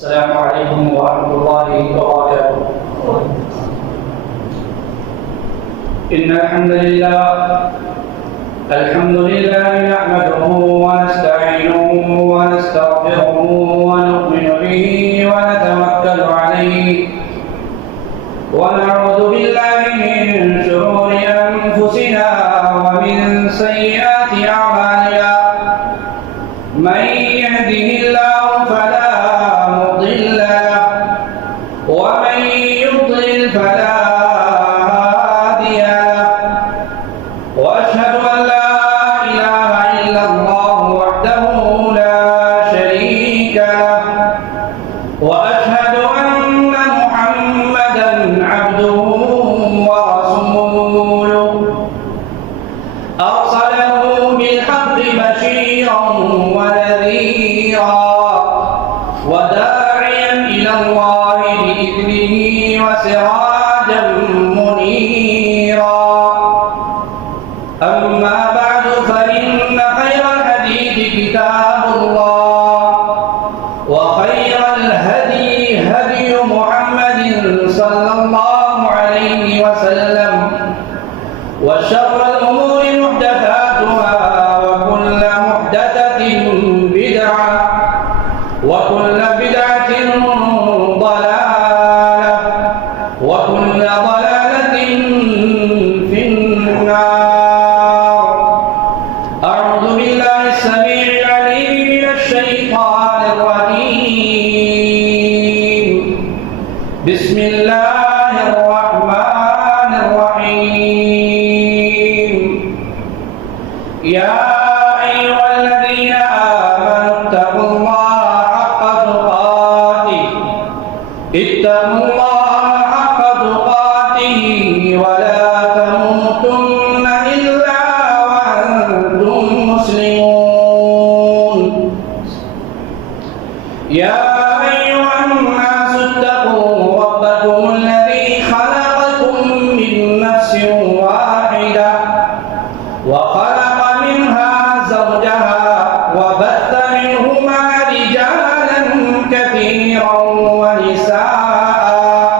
السلام عليكم ورحمة الله وبركاته. إن الحمد لله نحمده ونستعينه ونستغفره ونؤمن به ونتوكل عليه ونعوذ بالله من شرور أنفسنا ومن سيئات أعمالنا. من يهده الله فلا مضل له ومن يضلل فلا هادي له، وأشهد أن لا إله إلا الله وحده لا شريك له، وأشهد أن محمدا عبده ورسوله أرسله بالحق بشيرا ونذيرا وداعيا إلى الله بإذنه وسراجا منيرا. أما بعد فإن خير الحديث كتاب الله وخير الهدي هدي محمد صلى الله عليه وسلم، وشر الأمور محدثاتها وكل محدثة بدعة وكل بدعة ضلالة وكل ضلالة في النار. أعوذ بالله السميع العليم من الشيطان الرجيم. بسم الله الرحمن الرحيم. يا أيها الذين آمنوا اتقوا الله حق تقاته ولا تموتن إلا وأنتم مسلمون. يا أيها الناس اتقوا ربكم الذي خلقكم من نفس واحدة وخلق منها زوجها وبث منهما رجالا كثيرا ونساء،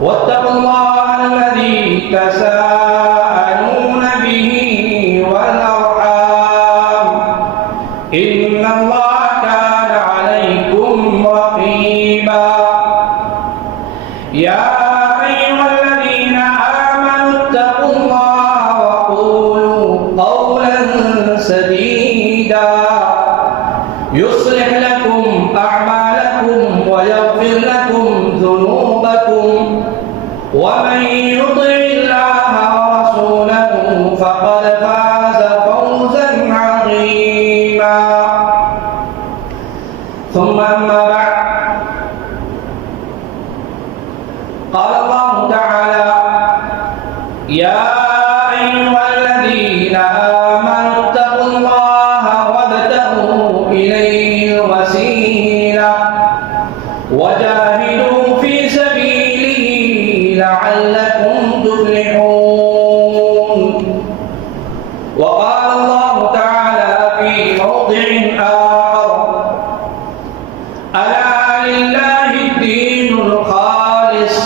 واتقوا الله الذي تساءلون به والأرحام إن الله كان عليكم رقيبا. يا أيها الذين آمنوا اتقوا الله وقولوا قولا سديدا يصلح لكم أعمالكم ويغفر لكم ذنوبكم، ومن يطع الله ورسوله فقد فاز فوزا عظيما. ثم أما بعد، قال الله تعالى: يا أيها الذين آمنوا اتقوا الله وابتغوا إليه الوسيلة وجاهدوا في سبيله لعلكم تفلحون. وقال الله تعالى في موضع آخر: ألا لله الدين الخالص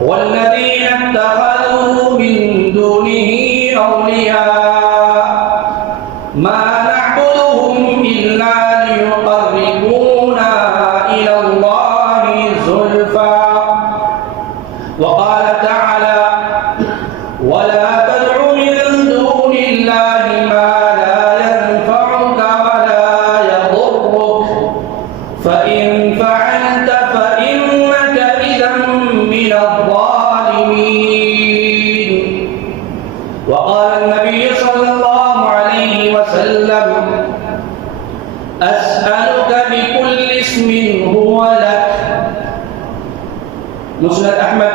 والذين اتخذوا من دونه أولياء ما نعبدهم إلا ليقربونا إلى الله زلفى. وقال تعالى: ولا تدع من دون الله ما لا ينفعك ولا يضرك فإن فعلت فإنك إذا من الظالمين. وقال النبي صلى الله عليه وسلم: أسألك بكل اسم هو لك. مسند أحمد.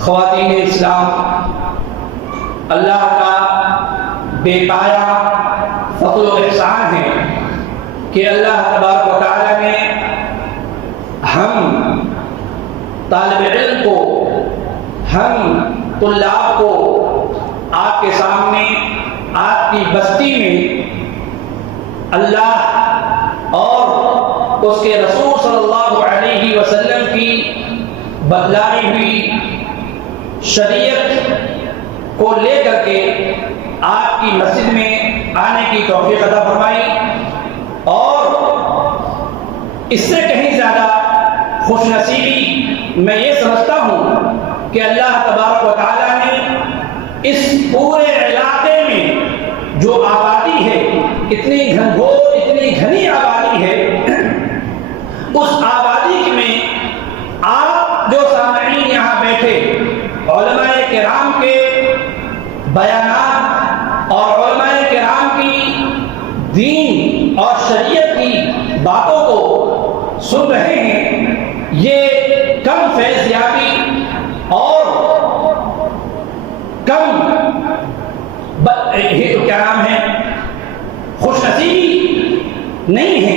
خواتین اسلام، اللہ کا بے پایا فضل و احسان ہے کہ اللہ تبارک و تعالیٰ نے ہم طالب علم کو، ہم طلاب کو آپ کے سامنے، آپ کی بستی میں اللہ اور اس کے رسول صلی اللہ علیہ وسلم کی بتلائی ہوئی شریعت کو لے کر کے آپ کی مسجد میں آنے کی توفیق عطا فرمائی، اور اس سے کہیں زیادہ خوش نصیبی میں یہ سمجھتا ہوں کہ اللہ تبارک و تعالیٰ نے اس پورے علاقے میں جو آبادی ہے، اتنی گھنگھور، اتنی گھنی آبادی ہے، اس آبادی میں آپ جو سامعین یہاں بیٹھے علماء کرام کے بیانات اور علماء کرام کی دین اور شریعت کی باتوں کو سن رہے ہیں، یہ کم فیض یابی اور کم یہ تو کیا نام ہے خوش نصیبی نہیں ہے،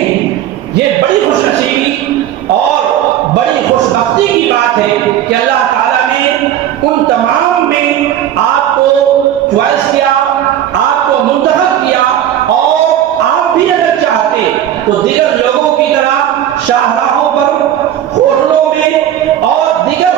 یہ بڑی خوش نصیبی اور بڑی خوش بختی کی بات ہے کہ اللہ تعالیٰ نے ان تمام میں آپ کو چوائس کیا، آپ کو منتخب کیا، اور آپ بھی اگر چاہتے تو دیگر لوگوں کی طرح شاہراہوں پر، ہوٹلوں میں اور دیگر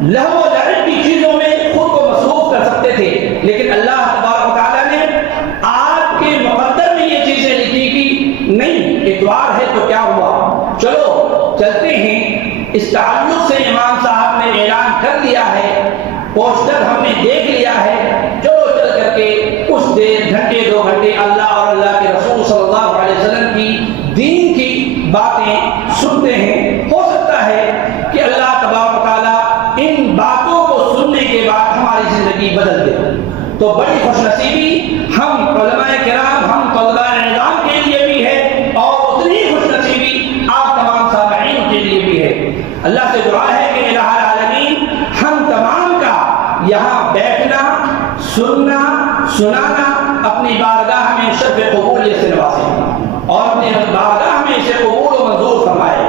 لہو و لعب کی چیزوں میں خود کو مصروف کر سکتے تھے، لیکن اللہ تبارک و تعالیٰ نے آپ کے مقدر میں یہ چیزیں لکھی کہ نہیں، اتوار ہے تو کیا ہوا، چلو چلتے ہیں۔ اس تعلق سے امام صاحب نے اعلان کر دیا ہے، پوسٹر ہم نے دیکھ لیا ہے، چلو چل کر کے کچھ دیر، گھنٹے دو گھنٹے اللہ اور اللہ کے رسول صلی اللہ علیہ وسلم کی دین کی باتیں سنتے ہیں۔ ہو سکتا ہے کہ اللہ تبارک و تعالیٰ ان باتوں کو سننے کے بعد ہماری زندگی بدل دے، تو بڑی خوش نصیبی ہم علماء کرام، ہم طلباء نظام کے لیے بھی ہے، اور اتنی خوش نصیبی آپ تمام سامعین کے لیے بھی ہے۔ اللہ سے دعا ہے کہ الہ العالمین ہم تمام کا یہاں بیٹھنا، سننا، سنانا اپنی بارگاہ میں شرف قبولیت سے نوازے، اور اپنی بارگاہ میں اسے قبول و منظور فرمائے،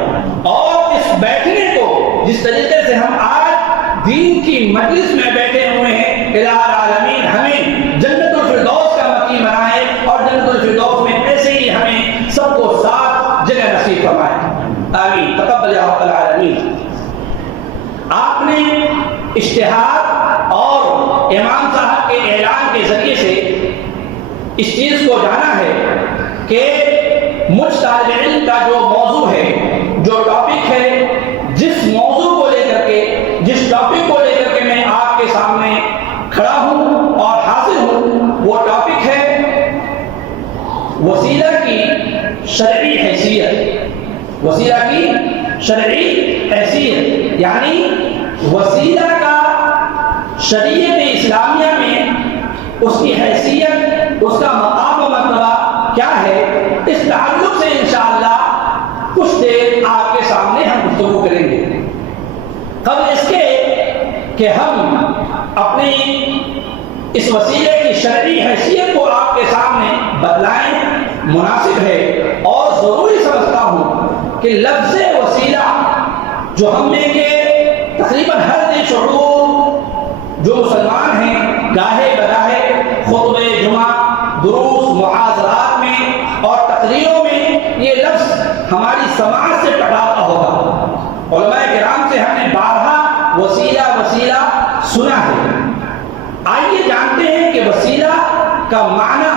اور اس بیٹھنے کو جس طریقے سے ہم آج دین کی مجلس میں بیٹھے ہوئے ہیں، الہ العالمین ہمیں جنت الفردوس کا مقیم بنائے، اور جنت الفردوس میں ایسے ہی ہمیں سب کو ساتھ جگہ نصیب فرمائے، آمین، تقبل یا رب العالمین۔ آپ نے اشتہار اور امام صاحب کے اعلان کے ذریعے سے اس چیز کو جانا ہے کہ مجھ طالب علم کا جو موضوع ہے، جو ٹاپک ہے، جس موضوع کو لے کر کے، جس ٹاپک کو لے کر کے میں آپ کے سامنے کھڑا ہوں اور حاضر ہوں، وہ ٹاپک ہے وسیلہ کی شرعی حیثیت۔ وسیلہ کی شرعی حیثیت یعنی وسیلہ کا شریعت اسلامیہ میں اس کی حیثیت، اس کا مقام و مرتبہ کیا ہے، اس تعلق سے انشاءاللہ کچھ دیر آپ کے سامنے ہم گفتگو کریں گے۔ قبل اس کے کہ ہم اپنی اس وسیلے کی شرعی حیثیت کو آپ کے سامنے بتلائیں، مناسب ہے اور ضروری سمجھتا ہوں کہ لفظ وسیلہ جو ہم میں کے تقریباً ہر دن شعور جو مسلمان ہیں گاہے بگاہے خطبہ جمعہ، دروس، محاضرات میں اور تقریروں میں یہ لفظ ہماری سماعت سے ٹکراتا ہوگا۔ علماء کرام سے ہم نے بارہا وسیلہ وسیلہ سنا ہے۔ آئیے جانتے ہیں کہ وسیلہ کا معنی،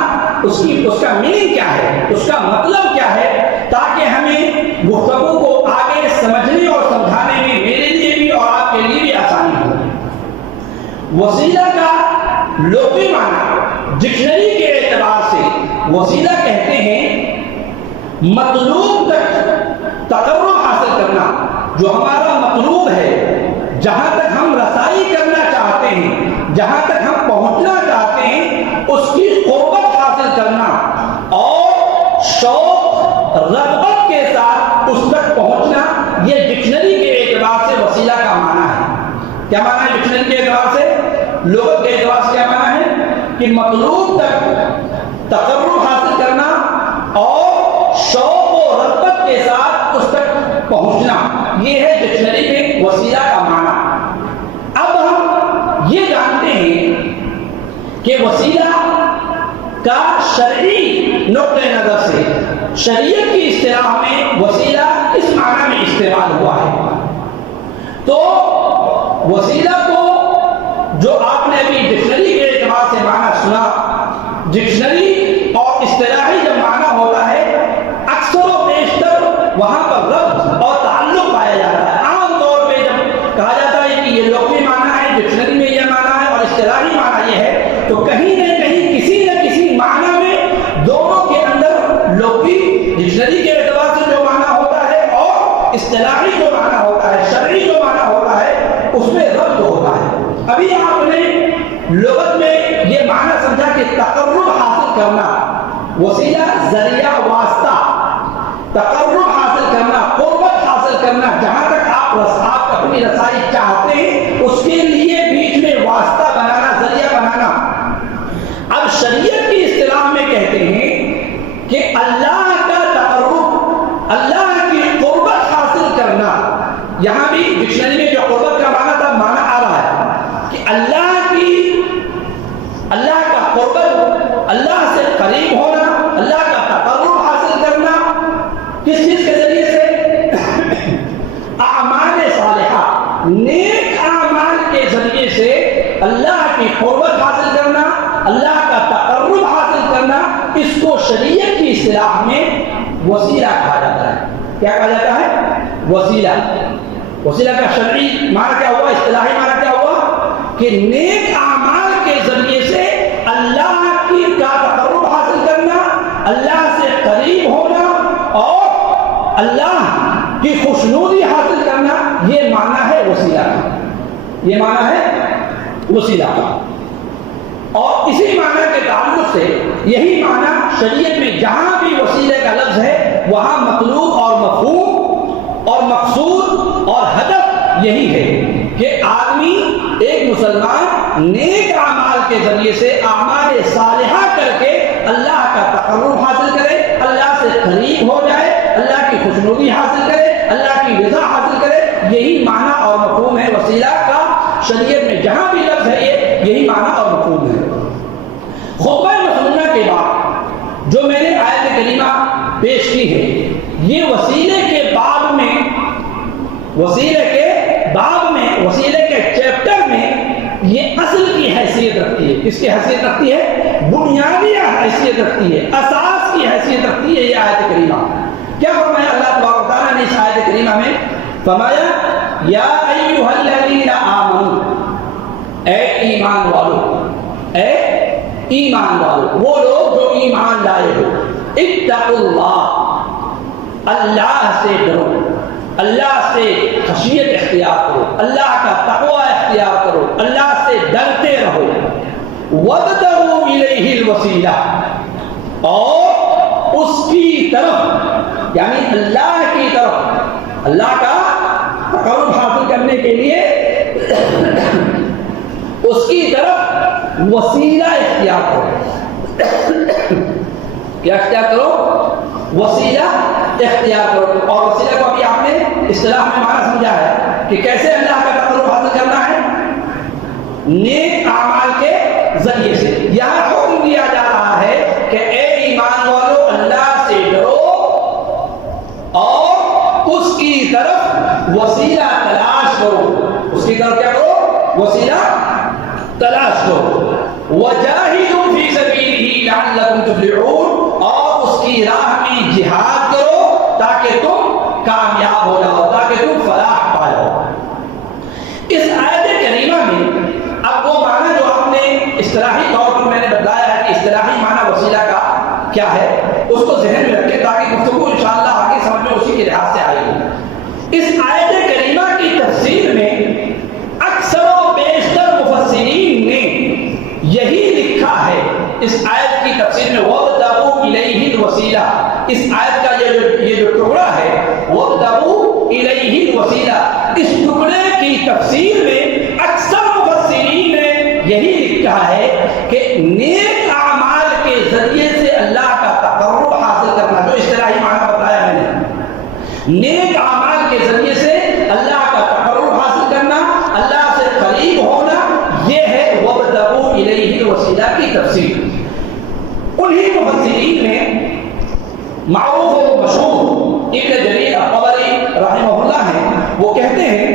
اس کا میننگ کیا ہے، اس کا مطلب کیا ہے، تاکہ ہمیں گفتگو کو آگے سمجھنے اور سمجھانے میں میرے لیے بھی اور آپ کے لیے بھی آسانی ہو۔ وسیلہ کا لغوی معنی ڈکشنری کے اعتبار سے وسیلہ کہتے ہیں مطلوب تک تقرب حاصل کرنا، جو ہمارا مطلوب ہے، جہاں تک ہم رسائی کرنا چاہتے ہیں، جہاں تک ہم پہنچنا چاہتے ہیں، اس کی قربت حاصل کرنا اور شوق رغبت کے ساتھ اس تک پہنچنا، یہ ڈکشنری کے اعتبار سے وسیلہ کا معنی ہے۔ کیا معنی ہے ڈکشنری کے اعتبار سے؟ لغت کے اعتبار سے کیا معنی ہے کہ مطلوب تک تقرب حاصل کرنا اور شوق و رغبت کے ساتھ اس تک پہنچنا، یہ ہے ڈکشنری میں وسیلہ کا معنی۔ اب ہم یہ جانتے ہیں کہ وسیلہ کا شرعی نقطہ نظر سے شریعت کی اصطلاح میں وسیلہ اس معنی میں استعمال ہوا ہے۔ تو وسیلہ کو جو آپ نے ابھی ڈکشنری کے اعتبار سے معنی سنا، ڈکشنری اور اصطلاحی جب معنی ہوتا ہے اکثر و بیشتر وہاں پر ربط اور تعلق پایا جاتا ہے۔ عام طور پہ جب کہا جاتا ہے کہ یہ لغوی معنی ہے، ڈکشنری میں یہ معنی ہے اور اصطلاحی معنی یہ ہے، تو کہیں نہ کہیں کسی نہ کسی معنی میں دونوں کے اندر لغوی ڈکشنری کے اعتبار سے جو معنی ہوتا ہے اور اصطلاحی جو معنی ہوتا ہے، شرعی جو معنی ہوتا ہے، اس میں ربط ہوتا ہے۔ ابھی آپ نے لغت میں یہ معنی سمجھا کہ تقرب حاصل کرنا، وسیلہ ذریعہ واسطہ، تقرب حاصل کرنا، قربت حاصل کرنا، جہاں تک آپ اپنی رسائی چاہتے ہیں اس کے لیے بیچ میں واسطہ بنانا، ذریعہ بنانا۔ اب شریعت کی اصطلاح میں کہتے ہیں کہ اللہ کا تقرب، اللہ کی قربت حاصل کرنا، یہاں بھی ڈکشنری میں جو قربت کا معنی تھا معنی آ رہا ہے کہ اللہ کا قربت، اللہ سے قریب ہونا، اللہ کا تقرب حاصل کرنا، کس چیز کے ذریعے سے؟ اعمال صالحہ، نیک اعمال کے ذریعے سے اللہ کی قربت حاصل کرنا، اللہ کا تقرب حاصل کرنا، اس کو شریعت کی اصطلاح میں وسیلہ کہا جاتا ہے۔ کیا کہا جاتا ہے؟ وسیلہ۔ وسیلہ کا شرعی معنی کیا ہوا، اصطلاحی معنی کیا ہوا کہ نیک اعمال کے ذریعے سے اللہ کی کا تقرب حاصل کرنا، اللہ سے قریب ہونا اور اللہ کی خوشنودی حاصل کرنا، یہ معنی ہے وسیلہ کا، یہ معنی ہے وسیلہ کا۔ اور اسی معنی کے تعلق سے یہی معنی شریعت میں جہاں بھی وسیلے کا لفظ ہے وہاں مطلوب اور مفہوم اور مقصود اور ہدف یہی ہے کہ آدمی، ایک مسلمان نیک اعمال کے ذریعے سے اعمال صالحہ کر کے اللہ کا تقرب حاصل کرے، اللہ سے قریب ہو جائے، اللہ کی خوشنودی حاصل کرے، اللہ کی رضا حاصل کرے، یہی معنی اور مفہوم ہے وسیلہ کا۔ شریعت میں جہاں بھی لفظ ہے یہی معنی اور مفہوم ہے۔ خطبہ مسنونہ کے بعد جو میں نے آیت کریمہ پیش کی ہے، یہ وسیلے کے باب میں، وسیلے کے چیپٹر میں یہ اصل کی حیثیت رکھتی ہے۔ کس کی حیثیت رکھتی ہے؟ بنیادی حیثیت رکھتی ہے، اساس کی حیثیت رکھتی ہے یہ آیت کریمہ۔ کیا فرمایا اللہ تبارک و تعالیٰ نے اس آیت کریمہ میں؟ فرمایا یا ایھا الذین آمنوا، اے ایمان والو، اے ایمان والو، وہ لوگ جو ایمان لائے ہو، اتقوا اللہ، اللہ سے ڈرو، اللہ سے خشیت اختیار کرو، اللہ کا تقوی اختیار کرو، اللہ سے ڈرتے رہو، وابتغوا الیہ الوسیلہ، اور اس کی طرف یعنی اللہ کی طرف، اللہ کا تقرب حاصل کرنے کے لیے اس کی طرف وسیلہ اختیار کرو۔ کیا اختیار کرو؟ وسیلہ اختیار کرو۔ اور وسیلہ کو ابھی آپ نے اصطلاح میں معنی سمجھا ہے کہ کیسے اللہ کا تقرب حاصل کرنا ہے، نیک اعمال کے ذریعے سے۔ یہاں حکم دیا جا رہا ہے کہ اے ایمان والو، اللہ سے ڈرو اور اس کی طرف وسیلہ تلاش کرو۔ اس کی طرف کیا کرو؟ وسیلہ تلاش کرو۔ وجاہدوا فی سبیلہ لعلکم تفلحون، اور اس کی راہ میں جہاد کرو تاکہ تم کامیاب ہو جاؤ، تاکہ تم فلاح پا جاؤ۔ اس آیت کریمہ میں اب وہ معنی جو آپ نے اصطلاحی طور پر میں نے بتایا ہے کہ اصطلاحی معنی وسیلہ کا کیا ہے، اس کو ذہن میں رکھیں تاکہ گفتگو انشاءاللہ آگے سمجھ میں اسی کے لحاظ سے آئے گی۔ اس آیت کریمہ کی تفسیر میں اکثر و بیشتر مفسرین نے یہی لکھا ہے، اس آیت کی تفسیر میں وابتغوا الیہ الوسیلہ، اس آیت کا یہ جو ٹکڑا ہے وابتغوا الیہ الوسیلہ، اس ٹکڑے کی تفسیر میں یہی لکھا ہے کہ نیک اعمال کے ذریعے سے اللہ کا تقرب حاصل کرنا، جو اصطلاحی معنی بتایا میں نے، نیک اعمال کے ذریعے سے اللہ کا تقرب حاصل کرنا، اللہ سے قریب ہونا، یہ ہے وَابْتَغُوا إِلَيْهِ الْوَسِيلَہ کی تفسیر۔ انہی مفسرین میں معروف و مشہور ابن جریر الطبری رحمہ اللہ ہیں، وہ کہتے ہیں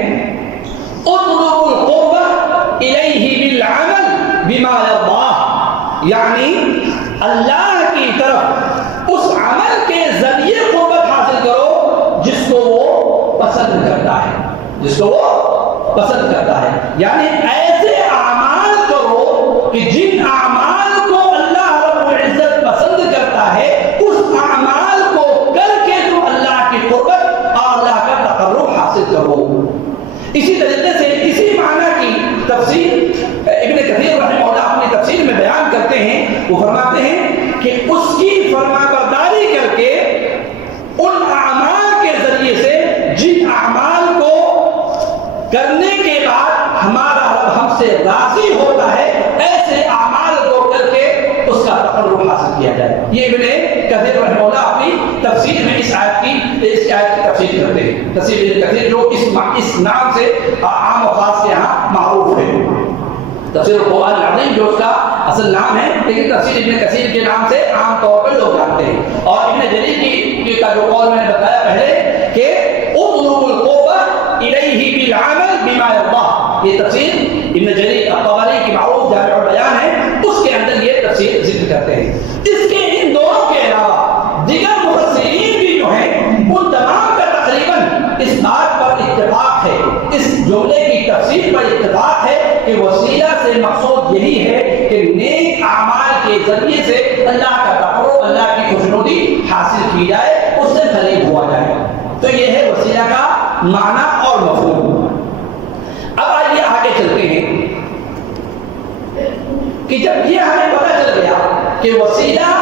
اطلبوا القرب الیہ بالعمل بما یرضاہ، یعنی اللہ کی طرف اس عمل کے ذریعے قربت حاصل کرو جس کو وہ پسند کرتا ہے، جس کو وہ پسند کرتا ہے، یعنی ایسے اعمال کرو کہ جن اعمال کو اللہ رب العزت پسند کرتا ہے، اس اعمال کو کر کے تم اللہ کی قربت اور اللہ کا تقرب حاصل کرو۔ اسی طریقے سے اسی معنی کی تفسیر ابن کثیر رحمہ اللہ اپنی تفسیر میں بیان کرتے ہیں، وہ فرماتے ہیں کہ اس کی فرمانبرداری کر کے ان اعمال کے ذریعے سے جن اعمال کو کرنے کے بعد ہمارا رب ہم سے راضی ہوتا ہے، ایسے اعمال کو کر کے اس کا تقرب حاصل کیا جائے۔ یہ ابن کثیر رحمہ اللہ اپنی تفسیر میں اس آیت کی تفسیر کرتے ہیں۔ تفسیر ابن کثیر جو اس نام سے عام و خاص کے یہاں معروف ہے، تفسیر القرآن العظیم جو اس کا اصل نام ہے، لیکن تفسیر ابن کثیر کے نام سے عام طور پر لوگ جانتے ہیں۔ اور ابن جریر کی کا جو قول میں نے بتایا پہلے کہ اطلبوا القرب الیہ بالعمل بما یرضاہ، یہ تفسیر ابن جریر الطبری کی معروف جامع البیان ہے، اس کے اندر یہ تفسیر ذکر کرتے ہیں۔ اس کے ان دونوں کے علاوہ دیگر مفسرین بھی جو ہیں ان تمام کا تقریباً اس بات پر اتفاق ہے، اس جملے کی تفسیر پر اتفاق ہے کہ وسیلہ سے مقصود یہی ہے کہ نیک اعمال کے ذریعے سے اللہ کا تقرب، اللہ کی خوشنودی حاصل کی جائے، اس سے قریب ہوا جائے۔ تو یہ ہے وسیلہ کا معنی اور مفہوم۔ اب آئیے آگے چلتے ہیں کہ جب یہ ہمیں پتہ چل گیا کہ وسیلہ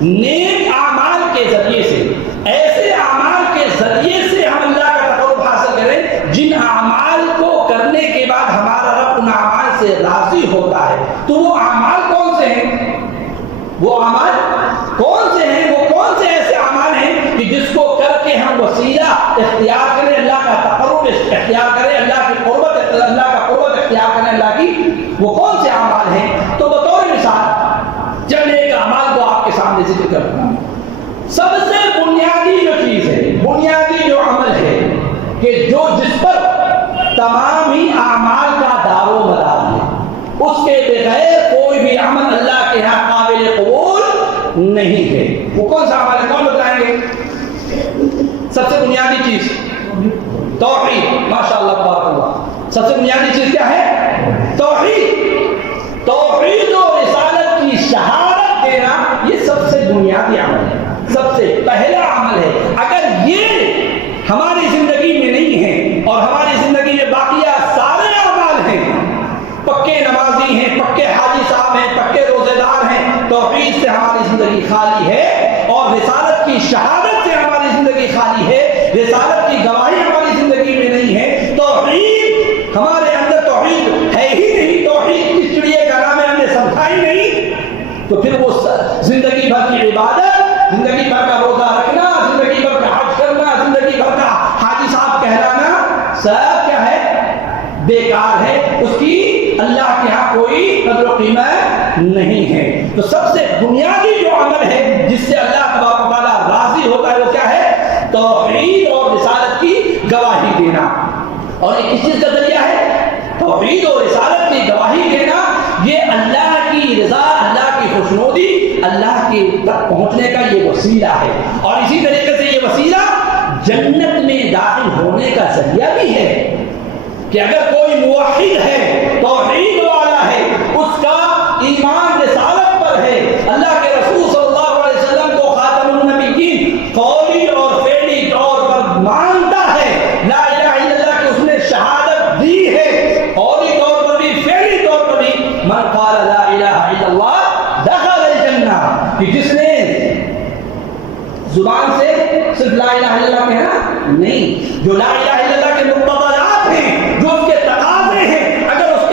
نیک اعمال کے ذریعے سے، ایسے اعمال کے ذریعے سے ہم اللہ کا تقرب حاصل کریں جن اعمال کو کرنے کے بعد ہمارا رب ان اعمال سے راضی ہوتا ہے، تو وہ اعمال کون سے ہیں؟ وہ اعمال کون سے ہیں؟ وہ کون سے ایسے اعمال ہیں کہ جس کو کر کے ہم وسیلہ اختیار کریں، اللہ کا تقرب اختیار کریں، اللہ کی قربت، اللہ کا قربت اختیار کریں اللہ کی، وہ کون سے اعمال ہیں؟ تو بطور مثال چند ایک اعمال کو آپ کے سامنے ذکر کرتا ہوں۔ سب سے بنیادی جو چیز ہے، بنیادی جو عمل ہے کہ جو جس پر تمام ہی اعمال کا دار و مدار ہے، اس کے بغیر کوئی بھی عمل اللہ کے ہاں قابل قبول نہیں ہے، وہ کون سا عمل ہے؟ کون بتائیں گے؟ سب سے بنیادی چیز توحید۔ ماشاء اللہ تبارک اللہ، سب سے بنیادی چیز کیا ہے؟ توحید۔ توحید و رسالت کی شہادت دینا یہ سب سے بنیادی عمل ہے، سب سے پہلا عمل ہے۔ اگر یہ ہماری زندگی میں نہیں ہے اور ہماری زندگی میں باقیہ سارے اعمال ہیں، پکے نمازی ہیں، پکے حاجی صاحب ہیں، پکے روزے دار ہیں، توحید سے ہماری زندگی خالی ہے اور رسالت کی شہادت سے ہماری زندگی خالی ہے، رسالت کی گواہی ہماری زندگی میں نہیں ہے، توحید ہمارے اندر توحید ہے ہی نہیں، توحید کی چڑیے کا نام ہے ہم نے سمجھا ہی نہیں، تو پھر وہ زندگی بھر کی عبادت، زندگی بھر کا روزہ رکھنا، زندگی بھر کا حج کرنا، زندگی بھر کا حاجی صاحب کہلانا، سب کیا ہے؟ بیکار ہے، اس کی اللہ کے ہاں کوئی قدر و قیمت نہیں ہے۔ تو سب سے بنیادی جو عمل ہے جس سے اللہ تبارک و تعالیٰ راضی ہوتا ہے وہ کیا ہے؟ توحید اور رسالت کی گواہی دینا۔ اور یہ کس چیز کا ذریعہ ہے؟ توحید اور رسالت کی گواہی دینا، یہ اللہ کی رضا، اللہ کی خوشنودی، اللہ کے تک پہنچنے کا یہ وسیلہ ہے۔ اور اسی طریقے سے یہ وسیلہ جنت میں داخل ہونے کا ذریعہ بھی ہے کہ اگر کوئی موحد ہے، توحید والا ہے، اس کا ایمان رسالت پر ہے، اللہ کے رسول صلی اللہ علیہ وسلم کو خاتم النبیین قولی اور فعلی طور پر مانتا ہے، لا الہ الا اللہ کی اس نے شہادت دی ہے، قولی طور پر بھی فعلی طور پر بھی، من قال لا الہ الا اللہ دخل الجنہ، کہ جس نے زبان سے صرف لا الہ الا اللہ کہنا نہیں، جو لا الہ الا اللہ کے مقتضیات ہیں، جو اس کے تقاضے ہیں، اگر اس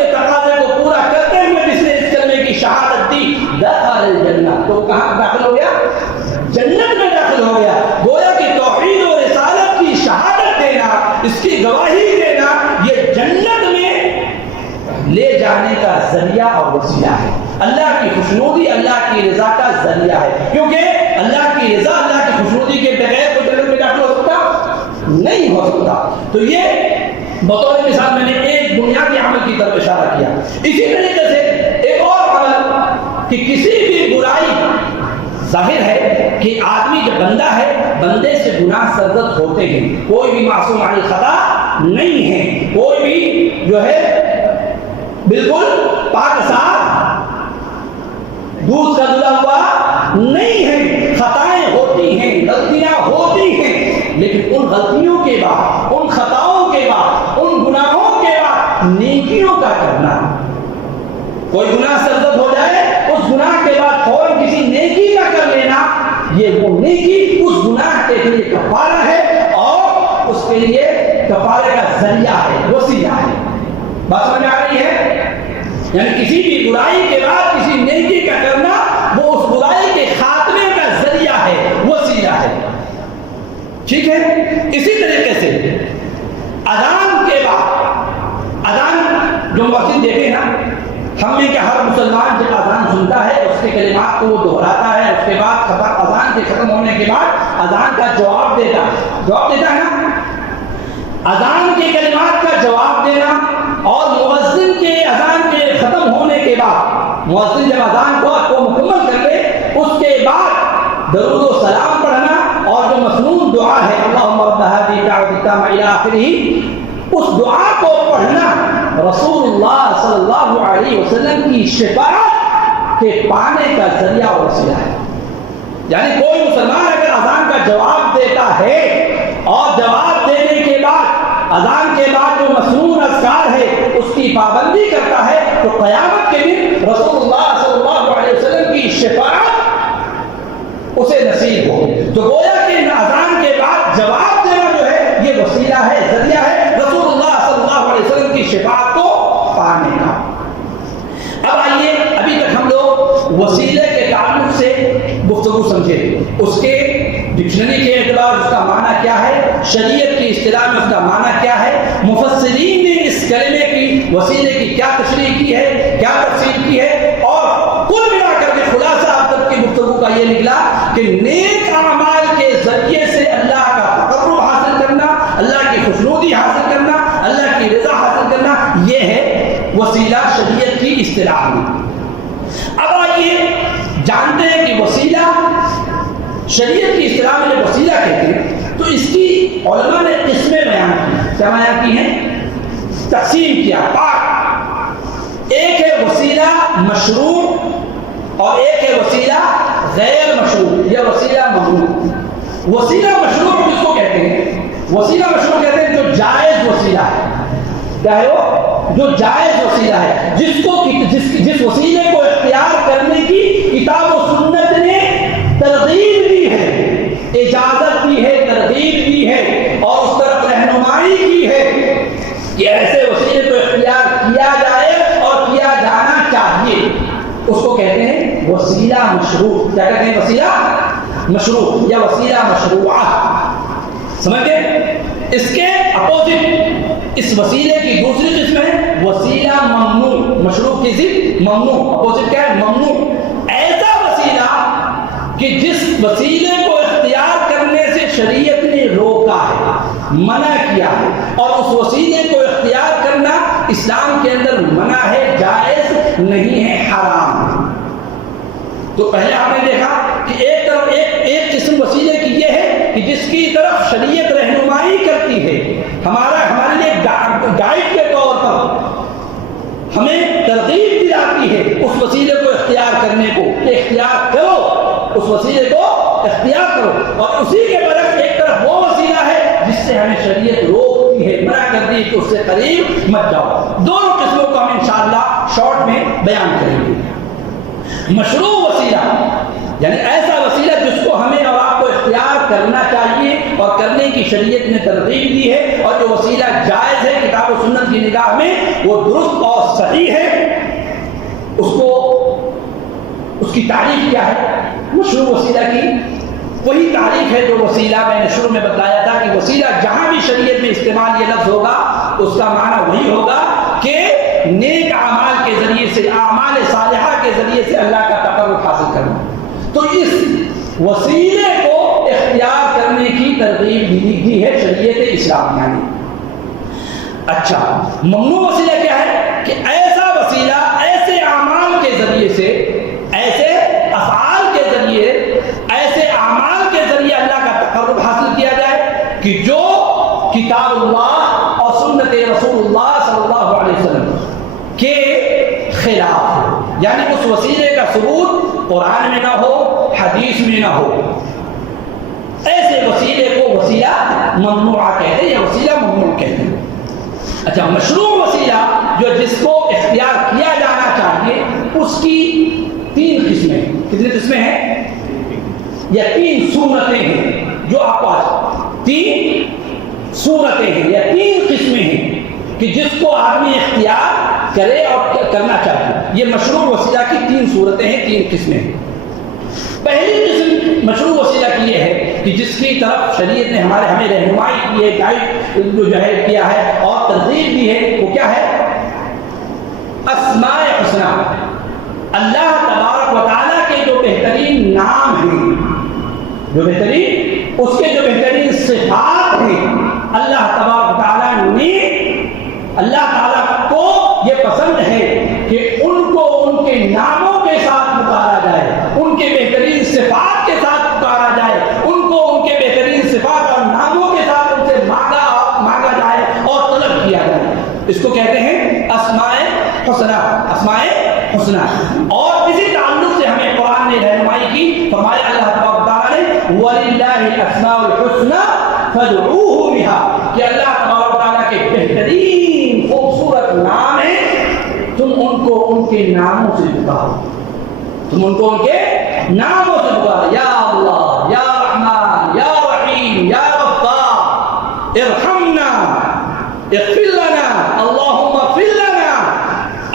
جانے کا ذریعہ اور وسیلہ ہے. اللہ کی خوشنودی اللہ کی رضا کا ذریعہ ہے، کیونکہ اللہ کی رضا اللہ کی خوشنودی کے بغیر کوئی جنت میں داخل ہو سکتا نہیں ہو سکتا. تو یہ بطور مثال میں نے ایک بنیادی عمل کی طرف اشارہ کیا. اسی طریقے سے ایک اور عمل کہ کسی بھی برائی، ظاہر ہے کہ آدمی جب بندہ ہے بندے سے گناہ سرزد ہوتے ہیں، کوئی بھی معصوم عن الخطا نہیں ہے، کوئی بھی جو ہے بالکل پاک صاف دودھ کا دھلا ہوا نہیں ہے. خطائیں ہوتی ہیں، غلطیاں ہوتی ہیں، لیکن ان غلطیوں کے بعد، ان خطاؤں کے بعد، ان گناہوں کے بعد نیکیوں کا کرنا. کوئی گناہ سرزد ہو جائے، اس گناہ کے بعد فوراً کسی نیکی کا کر لینا، یہ وہ نیکی اس گناہ کے لیے کفارہ ہے اور اس کے لیے کفارے کا ذریعہ ہے، وسیلہ ہے. بات سمجھ آ رہی ہے؟ یعنی کسی بھی برائی کے بعد کسی نیکی کا کرنا وہ اس برائی کے خاتمے کا ذریعہ ہے، وسیلہ ہے. ٹھیک ہے؟ اسی طریقے سے اذان کے بعد، اذان جو مؤذن دیکھیں نا، ہم میں کہ ہر مسلمان جب اذان سنتا ہے اس کے کلمات کو وہ دہراتا ہے، اس کے بعد اذان کے ختم ہونے کے بعد اذان کا جواب دیتا ہے نا. اذان کے کلمات کا جواب دینا اور مؤذن کے اذان کے ختم ہونے کے بعد، مؤذن جب اذان کو مکمل کر لے اس کے بعد درود و سلام پڑھنا اور جو مسنون دعا ہے اللہم رب هذه الدعوة التامة الی آخرہ، اس دعا کو پڑھنا رسول اللہ صلی اللہ علیہ وسلم کی شفاعت کے پانے کا ذریعہ اور وسیلہ ہے. یعنی کوئی مسلمان اگر اذان کا جواب دیتا ہے اور جواب دینے کے بعد اذان کے بعد جو مسنون اذکار ہے اس کی پابندی کرتا ہے تو قیامت کے دن رسول اللہ صلی اللہ علیہ وسلم کی شفاعت اسے نصیب ہو. تو گویا کہ اذان کے بعد جواب دینا جو ہے یہ وسیلہ ہے، ذریعہ ہے رسول اللہ صلی اللہ علیہ وسلم کی شفاعت کو پانے کا. اب آئیے، ابھی تک ہم لوگ وسیلے کے تعلق سے گفتگو سمجھے، اس کے ڈکشنری کے اعتبار اس کا معنی کیا ہے، شریعت کی اصطلاح میں اس کا معنی کیا ہے، مفسرین نے اس کلمے کی وسیلے کی کیا تشریح کی ہے، کیا تفسیر کی ہے، اور کل ملا کر کے خلاصہ اب تک کی گفتگو کا یہ نکلا کہ نیک اعمال کے ذریعے سے اللہ کا تقرب حاصل کرنا، اللہ کی خوشنودی حاصل کرنا، اللہ کی رضا حاصل کرنا، یہ ہے وسیلہ شریعت کی اصطلاح میں. اب آئیے جانتے ہیں کہ وسیلہ شریعت کی اصطلاح میں جب وسیلہ کہتے ہیں تو اس کی علماء نے قسمیں بیان کی. کیا بیان کی ہیں؟ تقسیم کیا. ایک ہے وسیلہ مشروع اور ایک ہے وسیلہ غیر مشروع یا وسیلہ ممنوع. وسیلہ مشروع کس کو کہتے ہیں؟ وسیلہ مشروع کہتے ہیں جو جائز وسیلہ ہے. کیا ہے وہ؟ جو جائز وسیلہ ہے، جس وسیلے کو اختیار کرنے کی کتاب و سنت نے ترغیب دی ہے، اجازت دی ہے، ترغیب دی ہے اور اس طرف رہنمائی کی ہے کہ ایسے وسیلے کو اختیار کیا جائے اور کیا جانا چاہیے. اس کو کہتے ہیں وسیلہ مشروع. کیا کہتے ہیں؟ وسیلہ مشروع یا وسیلہ مشروعہ. سمجھ گئے؟ اس کے اپوزٹ اس وسیلے کی دوسری قسم ہے وسیلہ ممنوع. مشروع کی ضد ممنوع. اپوزٹ کیا ہے؟ ممنوع. ایسا وسیلہ کہ جس وسیلے کو اختیار کرنے سے شریعت نے روکا ہے، منع کیا ہے، اور اس وسیلے کو اختیار کرنا اسلام کے اندر منع ہے، جائز نہیں ہے، حرام. تو پہلے آپ نے دیکھا کہ ایک طرف ایک قسم وسیلے کی یہ ہے کہ جس کی طرف شریعت رہنمائی کرتی ہے، ہمارے لیے گائیڈ کے طور پر ہمیں ترغیب دلاتی ہے اس وسیلے کو اختیار کرنے کو کہ اختیار کرو، اس وسیلے کو اختیار کرو. اور اسی کے برعکس ایک طرف وہ وسیلہ ہے جس سے ہمیں شریعت روکتی ہے، منع کرتی ہے کہ اس سے قریب مت جاؤ. دونوں قسموں کو ہم انشاءاللہ شارٹ میں بیان کریں گے. مشروع وسیلہ یعنی ایسا وسیلہ جس کو ہمیں اور آپ کو اختیار کرنا چاہیے اور کرنے کی شریعت نے ترغیب دی ہے، اور جو وسیلہ جائز ہے کتاب و سنت کی نگاہ میں وہ درست اور صحیح ہے، اس کی تعریف کیا ہے؟ مشروع وسیلہ کی وہی تعریف ہے جو وسیلہ میں نے شروع میں بتایا تھا کہ وسیلہ جہاں بھی شریعت میں استعمال یہ لفظ ہوگا اس کا معنی وہی ہوگا کہ نیک اعمال سے اعمال صالحہ کے ذریعے سے اللہ کا تقرب حاصل کرنا. تو اس وسیلے کو اختیار کرنے کی ترغیب دی ہے شریعت اسلامیہ نے. اچھا، ممنوع وسیلہ کیا ہے؟ کہ ایسا وسیلہ ایسے اعمال کے ذریعے سے، ایسے افعال کے ذریعے، ایسے اعمال کے ذریعے اللہ کا تقرب حاصل کیا جائے کہ جو کتاب اللہ اور سنت رسول اللہ صلی اللہ علیہ وسلم کے خلاف ہو. یعنی اس وسیلے کا ثبوت قرآن میں نہ ہو، حدیث میں نہ ہو. ایسے وسیلے کو وسیلہ ممنوعہ کہتے ہیں یا وسیلہ ممنوع کہتے ہیں. اچھا، مشروع وسیلہ جو جس کو اختیار کیا جانا چاہیے اس کی 3 قسمیں. کتنی قسمیں ہیں؟ یا 3 صورتیں ہیں جو آپ کو 3 صورتیں ہیں یا 3 قسمیں ہیں کہ جس کو آدمی اختیار کرے اور کرنا چاہیے. یہ مشروع وسیلہ کی 3 صورتیں ہیں، 3 قسمیں ہیں. پہلی قسم مشروع وسیلہ کی یہ ہے کہ جس کی طرف شریعت نے ہمیں رہنمائی کی ہے، گائیڈ جو ہے کیا ہے اور ترغیب دی ہے، وہ کیا ہے؟ اسماء حسنہ. اللہ تبارک و تعالیٰ کے جو بہترین نام ہیں، جو بہترین اس کے جو بہترین صفات ہیں، اللہ تبارک و تعالیٰ نے، اللہ تعالیٰ کو یہ پسند ہے کہ ان کو ان کے ناموں کے ساتھ پکارا جائے، ان کے بہترین صفات کے ساتھ پکارا جائے، ان کو ان کے بہترین صفات اور ناموں کے ساتھ ان سے مانگا جائے اور طلب کیا جائے. اس کو کہتے ہیں اسماء حسنہ. اسماء حسنہ. اور اسی تعلق سے ہمیں قرآن نے رہنمائی کی. فرمایا اللہ تبارک و تعالیٰ نے وَلِلَّهِ الْأَسْمَاءُ الْحُسْنَى فَادْعُوهُ بِهَا، کہ اللہ تبارک و تعالیٰ کے بہترین خوبصورت نام ہیں، تم ان کو ان کے ناموں سے پکارو. تم ان کو ان کے ناموں سے پکارو. یا اللہ، یا رحمان، یا رحیم، یا غفار، ارحمنا، اغفر لنا، اللہم اغفر لنا.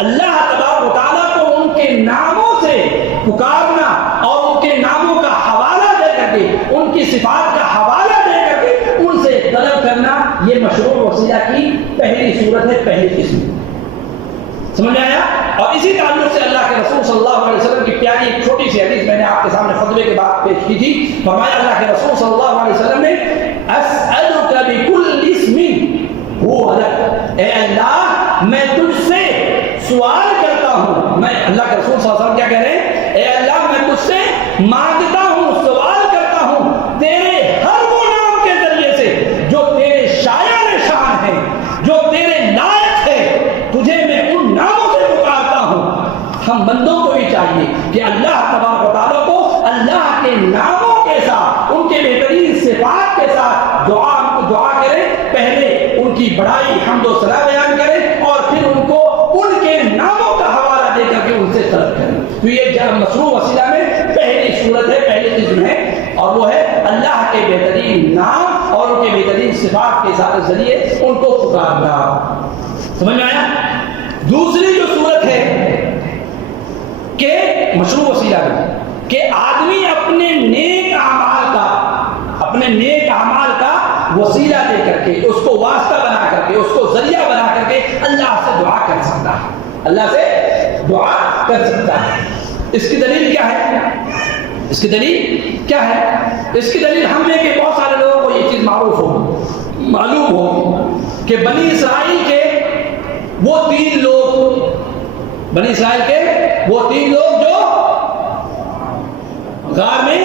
اللہ تبارک و تعالیٰ کو ان کے ناموں سے پکارنا اور ان کے ناموں کا حوالہ دے کر کے، ان کی صفات کا حوالہ دے کر کے ان سے طلب کرنا، یہ مشروع وسیلہ کی پہلی صورت ہے، پہلی قسم. سمجھ آیا؟ اور اسی تعلق سے اللہ کے رسول صلی اللہ علیہ وسلم کی پیاری ایک چھوٹی سی حدیث میں نے آپ کے سامنے خطبے کے بعد پیش کی تھی. فرمایا اللہ کے رسول صلی اللہ علیہ وسلم نے اسألک بکل اسم هو لک، اے اللہ میں تجھ سے سوال کرتا ہوں. میں اللہ کے رسول صلی اللہ علیہ وسلم کیا کہہ رہے ہیں؟ اے اللہ میں تجھ سے مانگتا ہوں، سوال کرتا ہوں تیرے ہر وہ نام کے ذریعے سے جو تیرے شایان شان ہے، جو تیرے لائق ہے، تجھے میں ان ناموں سے پکارتا ہوں. ہم بندوں کو بھی چاہیے کہ اللہ تبارک و تعالیٰ کو اللہ کے ناموں کے ساتھ، ان کے بہترین صفات کے ساتھ دعا کرے. پہلے ان کی بڑائی حمد و ثنا بیان کرے اور پھر ان کو ان کے ناموں کا حوالہ دے کر کے ان سے طلب کرے. تو یہ مشروع وسیلہ میں پہلی صورت ہے، پہلی قسم ہے، اور وہ ہے اللہ کے بہترین نام اور ان کے بہترین صفات کے ذریعے ان کو پکارنا. سمجھ میں آیا؟ دوسری جو صورت ہے کہ مشروع وسیلہ میں کہ آدمی اپنے نیک اعمال کا وسیلہ دے کر کے، اس کو واسطہ بنا کر کے، اس کو ذریعہ بنا کر کے اللہ سے دعا کر سکتا ہے. اللہ سے دعا کر سکتا ہے. اس کی دلیل کیا ہے؟ اس کی دلیل کیا ہے؟ اس کی دلیل ہم میں کہ بہت سارے لوگوں کو یہ چیز معلوم ہو کہ بنی اسرائیل کے وہ 3 لوگ جو غار میں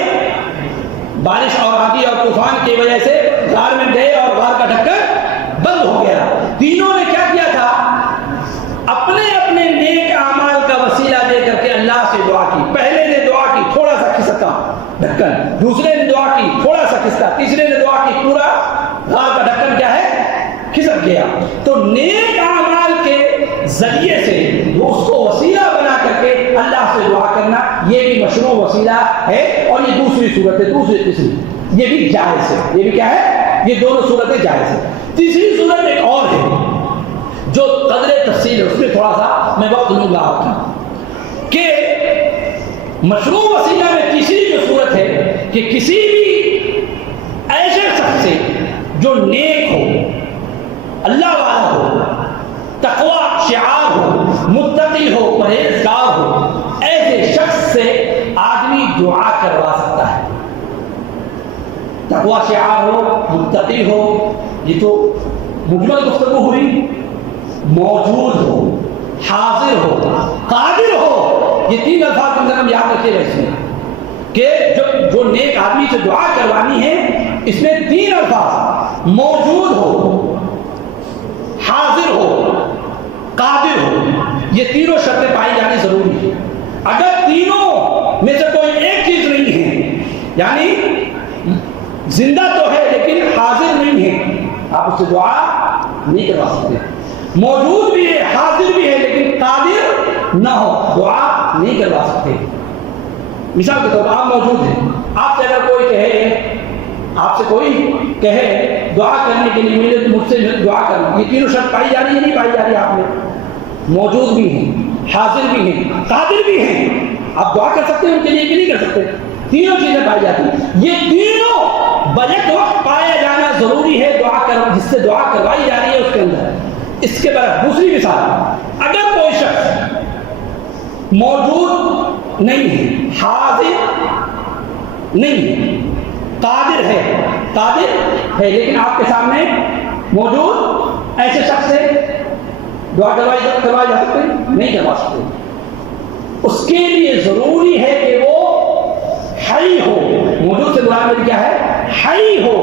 بارش اور آندھی اور طوفان کی وجہ سے غار میں گئے اور غار کا ڈھکن بند ہو گیا. تینوں نے کیا کیا تھا؟ اپنے نیک اعمال کا وسیلہ دے کر کے اللہ سے دعا کی. پہلے نے دعا کی تھوڑا سا کھسکا ڈھکن، دوسرے نے دعا کی تھوڑا سا کھسکا، تیسرے نے دعا کی پورا غار کا ڈھکن کیا ہے؟ کھسک گیا. تو نیک اعمال کے ذریعے سے اس کو وسیلہ بنا کر کے اللہ سے دعا کرنا، یہ بھی مشروع وسیلہ ہے. اور یہ دوسری صورت ہے، دوسری قسم، یہ بھی جائز ہے. یہ بھی کیا ہے؟ یہ دونوں صورتیں جائز ہیں. تیسری صورت ایک اور ہے جو قدر تفصیل ہے، اس میں تھوڑا سا میں وقت لوں گا آپ کا، کہ مشروع وسیلہ میں تیسری جو صورت ہے کہ کسی بھی ایسے شخص سے جو نیک ہو، اللہ والا ہو، تقوی شعار ہو، متقی ہو، پرہیز متقی ہو، یہ تو مجمل گفتگو ہوئی، موجود ہو، حاضر ہو، قادر ہو، یہ تین الفاظ کم سے کم یاد رکھیے گا اس میں کہ جو نیک آدمی سے دعا کروانی ہے، اس میں تین الفاظ موجود ہو، حاضر ہو، قادر ہو، یہ تینوں شرطیں پائی جانی ضروری ہے۔ اگر تینوں میں سے کوئی ایک چیز نہیں ہے، یعنی زندہ تو ہے لیکن حاضر نہیں ہے، آپ اس سے دعا نہیں کروا سکتے۔ موجود بھی ہے، حاضر بھی ہے، لیکن قادر نہ ہو، دعا نہیں کروا سکتے۔ مثال کے طور پر آپ موجود ہیں، آپ سے اگر کوئی کہے، آپ سے کوئی کہے دعا کرنے کے لیے مجھ سے دعا کرنا، یہ تینوں شرط پائی جا رہی ہے نہیں پائی جا رہی آپ نے؟ موجود بھی ہیں، حاضر بھی ہیں، قادر بھی ہیں، آپ دعا کر سکتے ہیں ان کے لیے کہ نہیں کر سکتے؟ تینوں چیزیں پائی جاتی ہیں، یہ تینوں بیک وقت پایا جانا ضروری ہے دعا کر، جس سے دعا کروائی جا رہی ہے اس کے اندر۔ اس کے بعد دوسری مثال، اگر کوئی شخص موجود نہیں ہے، حاضر نہیں ہے، قادر ہے لیکن آپ کے سامنے موجود ایسے شخص سے دعا کروائی جا سکتے نہیں کروا سکتے، اس کے لیے ضروری ہے کہ وہ حی ہو، موجود سے مراد میری کیا ہے؟ حی ہو،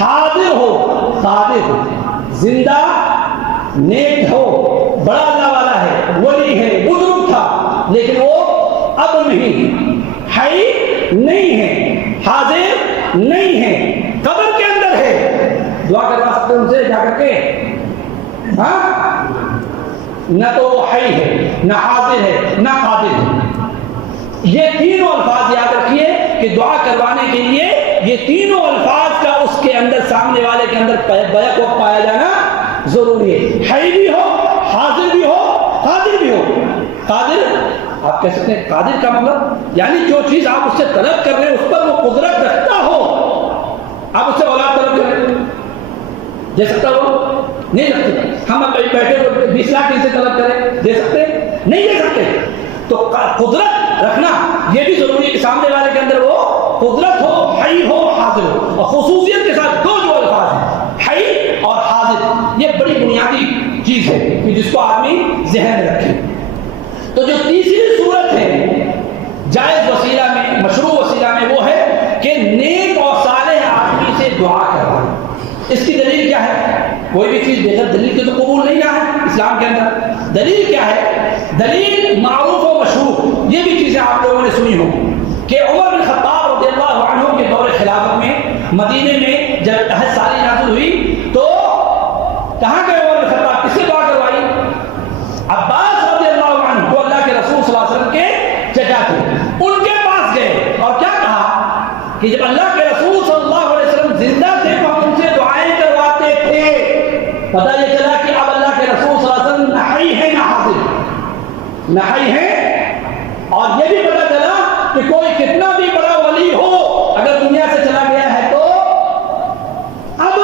حاضر ہو، قادر ہو، زندہ نیک ہو، بڑا اللہ والا ہے، ولی ہے، بزرگ تھا لیکن وہ اب نہیں، حی نہیں ہے، حاضر نہیں ہے، قبر کے اندر ہے، دعا کروا سکتے ان سے جا کر کے؟ ہاں، نہ تو وہ حی ہے، نہ حاضر ہے، نہ قادر ہے۔ یہ تینوں الفاظ یاد رکھیے کہ دعا کروانے کے لیے یہ تینوں الفاظ کا اس کے اندر، سامنے والے کے اندر بیک وقت پایا جانا ضروری ہے۔ حی بھی ہو، حاضر بھی ہو، قادر بھی ہو۔ قادر آپ کہہ سکتے ہیں، قادر کا مطلب یعنی جو چیز آپ اس سے طلب کر رہے ہیں اس پر وہ قدرت رکھتا ہو۔ آپ اس سے اولاد طلب کر رہے ہیں، دے سکتا ہو؟ نہیں سکتے۔ ہم بیٹھے 20 لاکھ ان سے طلب کریں، دے سکتے؟ نہیں دے سکتے۔ تو قدرت رکھنا یہ بھی ضروری ہے کہ سامنے والے کے اندر وہ قدرت ہو، حی ہو، حاضر ہو۔ اور خصوصیت کے ساتھ دو جو الفاظ ہیں، حی اور حاضر، یہ بڑی بنیادی چیز ہے کہ جس کو آدمی ذہن میں رکھے۔ تو جو تیسری صورت ہے جائز وسیلہ میں، مشروع وسیلہ میں، وہ ہے کہ نیک اور صالح آدمی سے دعا کرنا۔ اس کی دلیل کیا ہے؟ کوئی بھی چیز بغیر دلیل کے تو قبول نہیں نہ ہے اسلام کے اندر۔ دلیل کیا ہے؟ دلیل معروف و مشہور، یہ بھی چیزیں آپ لوگوں نے سنی ہوں کہ عمر بن خطاب رضی اللہ عنہ کے دور خلافت میں مدینے میں جب 10 سالی نازل ہوئی تو کہاں گئے عمر بن خطاب؟ کس سے دعا کروائی؟ عباس رضی اللہ عنہ جو اللہ کے رسول صلی اللہ علیہ وسلم کے چچا تھے، ان کے پاس گئے اور کیا کہا کہ جب اللہ کے رسول صلی اللہ علیہ وسلم زندہ تھے تو ہم ان سے دعائیں کرواتے تھے۔ پتہ یہ چلا کہ اب اللہ کے رسول صلی اللہ علیہ وسلم نہ حی ہے نہ حاضر، نہ حی ہے، اور یہ بھی پتہ چلا کہ کوئی کتنا بھی بڑا ولی ہو اگر دنیا سے چلا گیا ہے تو اب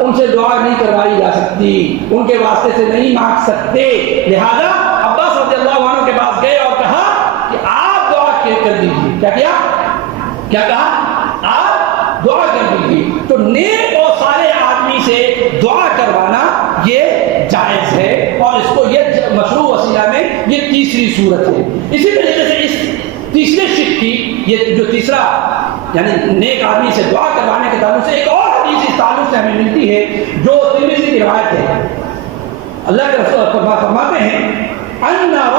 ان سے دعا نہیں کروائی جا سکتی، ان کے واسطے سے نہیں مانگ سکتے۔ لہذا عباس رضی اللہ عنہ کے پاس گئے اور کہا کہ آپ دعا کر دیجیے۔ کیا کہا؟ آپ دعا کر دیجیے۔ تو نیک اور صالح آدمی سے دعا کروانا یہ جائز ہے، اور اس کو یہ مشروع وسیلہ میں یہ تیسری صورت ہے۔ اسی طریقے سے اس تیسرے شق کی یہ جو تیسرا یعنی نیک آدمی سے دعا کروانے کے تعلق سے ایک اور حدیث اس تعلق سے ہمیں ملتی ہے جو ترمذی کی روایت ہے۔ اللہ کے رسول فرماتے ہیں ان رجلا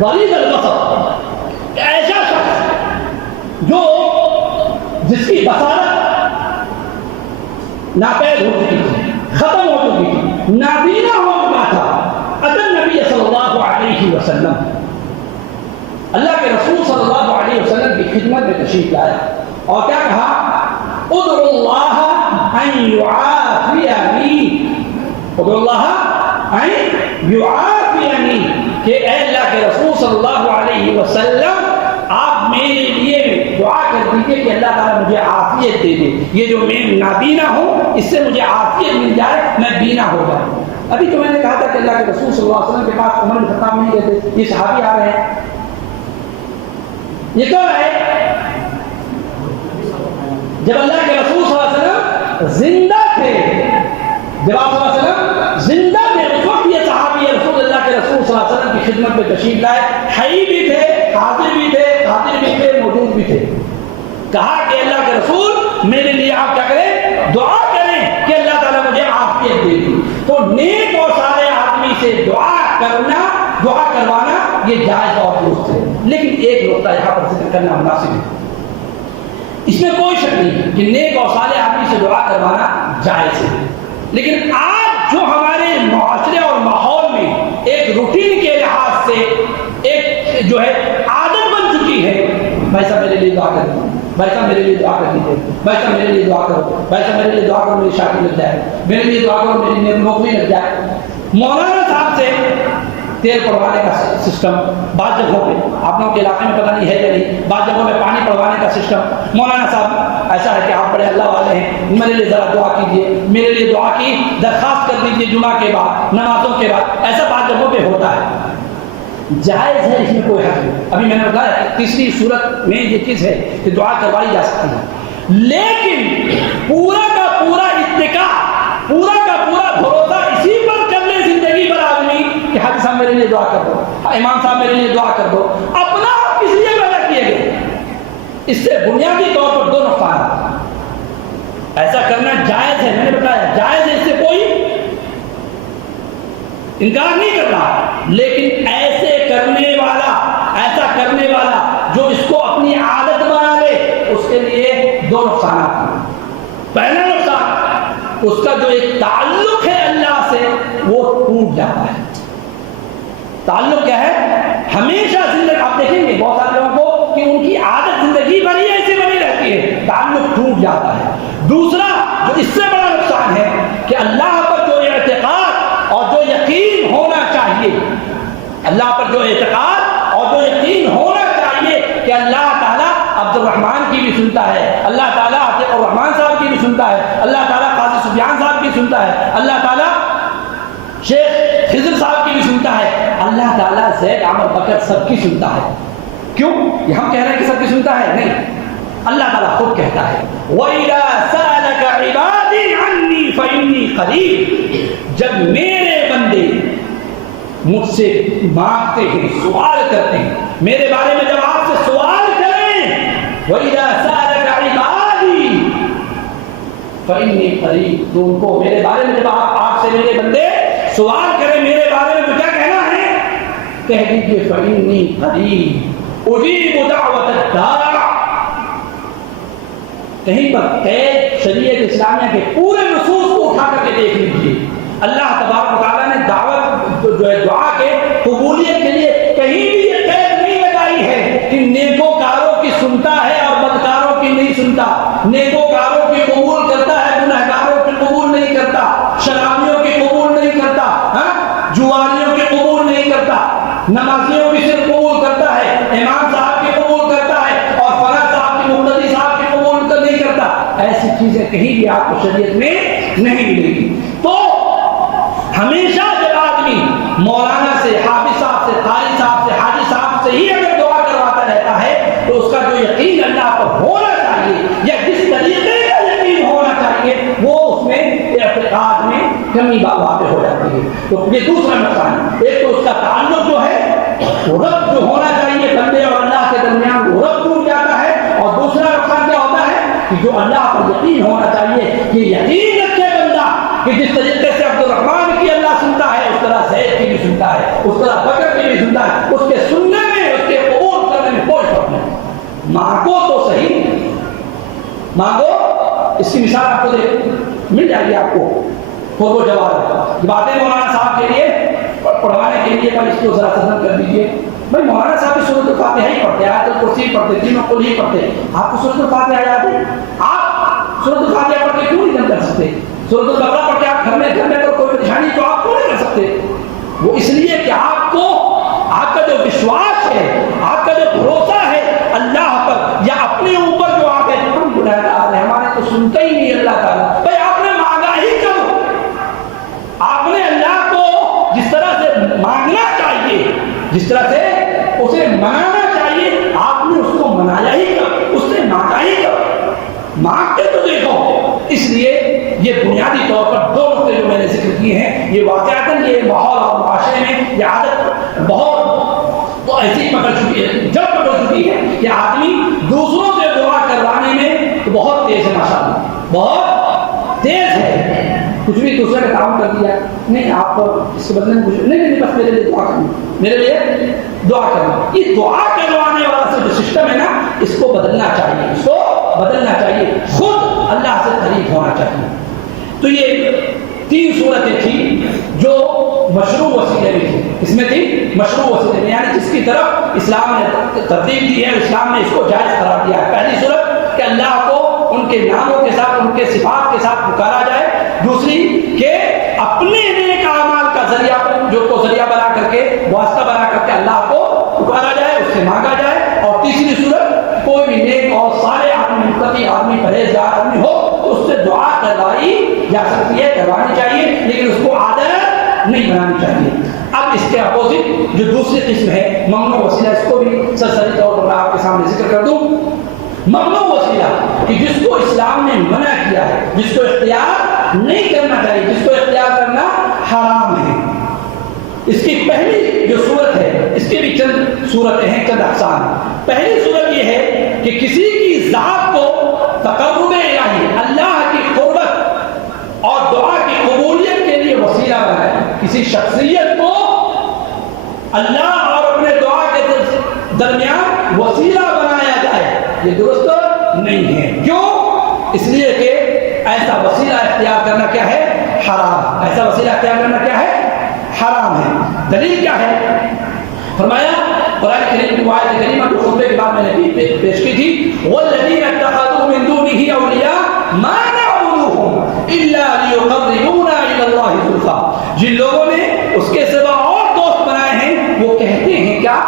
ضریب البصر، ایسا شخص جو جس کی بصارت ناپید ہو چکی تھی، ختم ہو چکی تھی، نابینا ہو چکا تھا، اتى النبی صلی اللہ علیہ وسلم، اللہ کے رسول صلی اللہ علیہ وسلم کی خدمت میں تشریف لایا اور کیا کہا؟ ادعو اللہ ان یعافینی، ادعو اللہ ان یعافینی، کہ اے اللہ کے رسول صلی اللہ علیہ وسلم آپ میرے لیے دعا کر دیجیے کہ اللہ تعالیٰ مجھے عافیت دے دے، یہ جو میں نابینا ہوں اس سے مجھے عافیت مل جائے، میں بینا ہو جاؤں۔ ابھی تو میں نے کہا تھا کہ اللہ کے رسول صلی اللہ علیہ وسلم کے پاس عمر بن خطاب نہیں گئے تھے، یہ صحابی آ رہے ہیں. یہ کیوں ہے؟ جب اللہ کے رسول صلی اللہ علیہ وسلم زندہ تھے، جب آپ صلی اللہ علیہ وسلم زندہ تھے، اس وقت یہ صحابی رسول اللہ کے رسول صلی اللہ علیہ وسلم کی خدمت میں تشریف لائے، حی بھی تھے، حاضر بھی تھے، قادر بھی تھے، موجود بھی تھے. کہا کہ اللہ کے رسول میرے لیے آپ کیا کریں؟ دعا کریں کہ اللہ تعالیٰ مجھے عافیت دے دی. تو نیک اور سارے آدمی سے دعا کروانا یہ جائز اور درست ہے. لیکن ایک نقطہ یہاں پر ذکر کرنا مناسب ہے، اس میں کوئی شک نہیں کہ نیک اور صالح آدمی سے دعا کروانا جائز ہے. لیکن آج جو ہمارے معاشرے اور ماحول میں ایک روٹین کے لحاظ سے ایک جو ہے عادت بن چکی ہے، بھائی صاحب میرے لیے دعا کر دیجیے، بھائی صاحب میرے لیے دعا کر دیجیے، بھائی صاحب میرے لیے دعا کرو، بھائی صاحب میرے لیے دعا کرو میری شادی لگ جائے، میرے لیے دعا کرو میری نوکری لگ جائے. مولانا صاحب سے تیل پڑوانے کا سسٹم بعض جگہوں پہ، آپ لوگوں کے علاقے میں پتہ نہیں ہے یا نہیں، بعض جگہوں میں پانی پڑوانے کا سسٹم. مولانا صاحب ایسا ہے کہ آپ بڑے اللہ والے ہیں، میرے لیے ذرا دعا کیجیے، میرے لیے دعا کی درخواست کر دیجیے جمعہ کے بعد، نمازوں کے بعد. ایسا بعض جگہوں پہ ہوتا ہے، جائز ہے، اس میں کوئی حق نہیں. ابھی میں نے بتایا تیسری صورت میں یہ چیز ہے کہ دعا کروائی جا سکتی ہے، لیکن پورا کا پورا اتکا، پورا کا پورا بھروسہ اسی پر کر لے زندگی بھر آدمی کہ حاجی صاحب میرے لیے دعا کر دو، امام صاحب میرے لیے دعا کر دو، اپنا آپ کس لیے پیدا کیے گئے. اس سے بنیادی طور پر دو نقصان. ایسا کرنا جائز ہے، میں نے بتایا جائز ہے، اس سے کوئی انکار نہیں کر رہا، لیکن ایسے کرنے والا، ایسا کرنے والا جو اس کو اپنی عادت بنا لے، اس کے لیے دو نقصانات ہیں. پہلا نقصان، اس کا جو ایک تعلق ہے اللہ سے وہ ٹوٹ جاتا ہے. تعلق کیا ہے؟ ہمیشہ زندگی، آپ دیکھیں گے بہت سارے لوگوں کو کہ ان کی عادت زندگی بھر ہی ایسی بنی رہتی ہے، تعلق ٹوٹ جاتا ہے. دوسرا جو اس سے بڑا نقصان ہے کہ اللہ پر جو اعتقاد اور جو یقین ہونا چاہیے، اللہ پر جو اعتقاد اور جو یقین ہونا چاہیے کہ اللہ تعالیٰ عبد الرحمن کی بھی سنتا ہے، اللہ تعالیٰ عطیق الرحمن صاحب کی بھی سنتا ہے، اللہ تعالیٰ قاضی سفیان صاحب کی سنتا ہے، اللہ تعالیٰ شیخ خضر صاحب کی بھی سنتا ہے، اللہ تعالیٰ زید عمر بکر سب کی سنتا ہے. کیوں؟ یہ ہم کہہ رہے ہیں کہ سب کی سنتا ہے؟ نہیں، اللہ تعالیٰ خود کہتا ہے وَإِذَا سَأَلَكَ عِبَادِي عَنِّي فَإِنِّي قَرِيبٌ. جب میرے بندے مجھ سے مانگتے ہیں، سوال کرتے ہیں، میرے بارے میں جب آپ سے سوال کریں، وَإِذَا سَأَلَكَ عِبَادِي فَإِنِّي قَرِيبٌ، تو ان کو میرے بارے میں جب آپ سے میرے بندے سوال کریں میرے بارے میں تو کیا کہنا ہے؟ کہہ دیجیے فَإِنِّي قَرِيبٌ أُجِيبُ دَعْوَةَ الدَّاعِ. کہیں پر قید شریعت اسلامیہ کے پورے نصوص کو اٹھا کر کے دیکھ لیجیے، اللہ تبارک و تعالیٰ نے دعوت جو ہے دعا کے قبولیت کے لیے کہیں بھی یہ قید نہیں لگائی ہے کہ نیکوکاروں کی سنتا ہے اور بدکاروں کی نہیں سنتا، نیکوکاروں کی قبول کرتا ہے، گنہگاروں کی قبول نہیں کرتا، شرابیوں کی قبول نہیں کرتا، جواریوں کی قبول نہیں کرتا، نمازیوں کی صرف قبول کرتا ہے، امام صاحب کی قبول کرتا ہے، اور فلاں صاحب کی مقتدی صاحب کی قبول نہیں کرتا. ایسی چیزیں کہیں بھی آپ کو شریعت میں نہیں ملے گی. تو ہمیشہ جب آدمی مولانا سے، حافظ صاحب سے، قاری صاحب سے، حاجی صاحب سے ہی اگر دعا کرواتا رہتا ہے تو اس کا جو یقین اللہ پر ہونا چاہیے یا جس طریقے کا یقین ہونا چاہیے وہ اس میں اعتقاد میں کمی واقع ہو جاتی ہے. تو یہ دوسرا نقصان ہے. ایک تو اس کا تعلق جو ہے ربط جو ہونا چاہیے بندے اور اللہ کے درمیان وہ ربط ٹوٹ جاتا ہے، اور دوسرا نقصان کیا ہوتا ہے کہ جو اللہ پر یقین ہونا چاہیے کہ یقین رکھے بندہ کہ جس طریقے سے عبد الرحمن کی اللہ سنتا ہے اس طرح زید کی بھی سنتا ہے، اس طرح بکر کی بھی سنتا ہے. اس کے سننے میں، اس کے قبول کرنے میں کوئی فرق نہیں. مانگو تو صحیح، مانگو. اس کی مثال آپ کو مل جائے گی، آپ کو خود و جواب باتیں مولانا صاحب کے لیے پڑھوانے کے لیے پر اس کو ذرا سمجھ کر دیجیے. بھائی مولانا صاحب سورۃ الفاتحہ ہی پڑھتے، آیت الکرسی پڑھتے، تینوں قل ہی پڑھتے، آپ کو سورۃ الفاتحہ آ جاتی؟ آپ سورۃ الفاتحہ پڑھ کے کیوں نہیں کر سکتے؟ سورۃ البقرہ پڑھ کے آپ گھر میں اگر کوئی پریشانی تو آپ کیوں نہیں کر سکتے؟ وہ اس لیے کہ آپ کو، آپ کا جو وشواس ہے، آپ کا جو بھروسہ ہے اللہ پر یا اپنے اوپر جو آپ ہم گنہگار ہیں، ہمارے تو سنتا ہی نہیں اللہ تعالیٰ. بھائی آپ نے مانگا ہی کب؟ آپ نے اللہ جس طرح سے اسے منانا چاہیے آپ نے اس کو منایا ہی کب، اس نے مانگا ہی کب، مانگ کے تو دیکھو۔ اس لیے یہ بنیادی طور پر دو نقطے جو میں نے ذکر کیے ہیں، یہ واقعتاً یہ ماحول اور معاشرے میں یہ عادت بہت ایسی پکڑ چکی ہے، جب پکڑ چکی ہے کہ آدمی دوسروں سے دعا کروانے میں تو بہت تیز ہے، ماشاءاللہ بہت تیز ہے، کچھ بھی دوسرے کا کام کر دیا، نہیں آپ اس کے بدلے میں کچھ نہیں، بس میرے لیے دعا کرنا، میرے لیے دعا کرنا۔ یہ دعا کروانے والا جو سسٹم ہے نا، اس کو بدلنا چاہیے، اس کو بدلنا چاہیے، خود اللہ سے قریب ہونا چاہیے۔ تو یہ تین صورتیں تھیں جو مشروع وسیلے میں تھی، اس میں تھی مشروع وسیلے میں، یعنی جس کی طرف اسلام نے ترتیب دی ہے، اسلام نے اس کو جائز قرار دیا ہے۔ پہلی صورت کہ اللہ کو ان کے ناموں کے ساتھ، ان کے صفات کے ساتھ پکارا جائے، دوسری کہ اپنے نیک اعمال کا ذریعہ جو کو ذریعہ بنا کر کے، واسطہ بنا کر کے اللہ کو پکارا جائے، اس سے مانگا جائے، اور تیسری صورت کوئی بھی نیک اور صالح آدمی، متقی آدمی، پرہیزگار آدمی ہو تو اس سے دعا کروائی جا سکتی ہے، کروانی چاہیے، لیکن اس کو عادت نہیں بنانی چاہیے۔ اب اس کے اپوزٹ جو دوسری قسم ہے ممنوع وسیلہ، اس کو بھی سرسری طور پر آپ کے سامنے ذکر کر دوں۔ ممنوع وسیلہ کہ جس کو اسلام نے منع کیا ہے، جس کو اختیار نہیں کرنا چاہیے، جس کو اختیار کرنا حرام ہے۔ اس کی پہلی جو صورت ہے، اس کے بھی چند صورتیں ہیں، چند اقسام ہیں۔ پہلی صورت یہ ہے کہ کسی کی ذات کو تقرب الہی، اللہ کی قربت اور دعا کی قبولیت کے لیے وسیلہ بنائے، کسی شخصیت کو اللہ اور اپنے دعا کے درمیان وسیلہ بنایا جائے، یہ درست نہیں ہے۔ کیوں؟ اس لیے کہ ایسا وسیلہ اختیار کرنا کیا ہے؟ حرام۔ ایسا وسیلہ اختیار کرنا کیا ہے؟ حرام ہے۔ دلیل کیا ہے؟ فرمایا قرآن کریم کی آیت کریمہ جو خطبے کے بعد میں نے پیش کی تھی، وَالَّذِينَ اتَّخَذُوا مِن دُونِهِ أَوْلِيَاءَ مَا نَعْبُدُوهُمْ إِلَّا لِيُقَرِّبُونَا إِلَى اللَّهِ زُلْفَىٰ، جن لوگوں نے اس کے سوا اور دوست بنائے ہیں، وہ کہتے ہیں کیا؟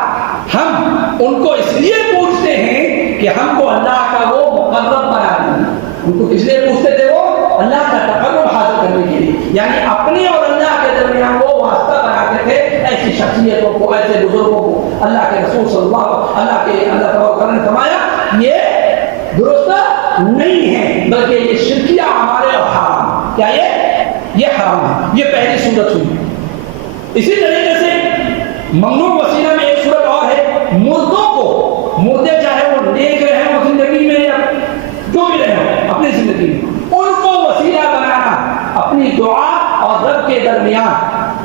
ہم ان کو اس لیے پوچھتے ہیں کہ ہم کو اللہ کا وہ مقرب بنا دیں۔ ان کو کس لیے پوچھتے تھے؟ وہ اللہ کا تقرب حاصل کرنے کے لیے، یعنی اپنے اور اللہ کے درمیان وہ واسطہ بناتے تھے۔ ایسی شخصیتوں کو، ایسے بزرگوں کو اللہ کے رسول صلی اللہ تعالیٰ نے فرمایا یہ درست نہیں ہے، بلکہ یہ شرکیہ ہمارے اور حرام۔ کیا یہ حرام ہے۔ یہ پہلی صورت ہوئی۔ اسی طریقے سے ممنوع وسیلہ میں ایک صورت اور ہے، مردوں کو، مردے چاہے وہ نیک رہے وہ زندگی میں یا جو بھی رہے اپنی زندگی میں، ان کو وسیلہ بنانا اپنی دعا اور رب کے درمیان،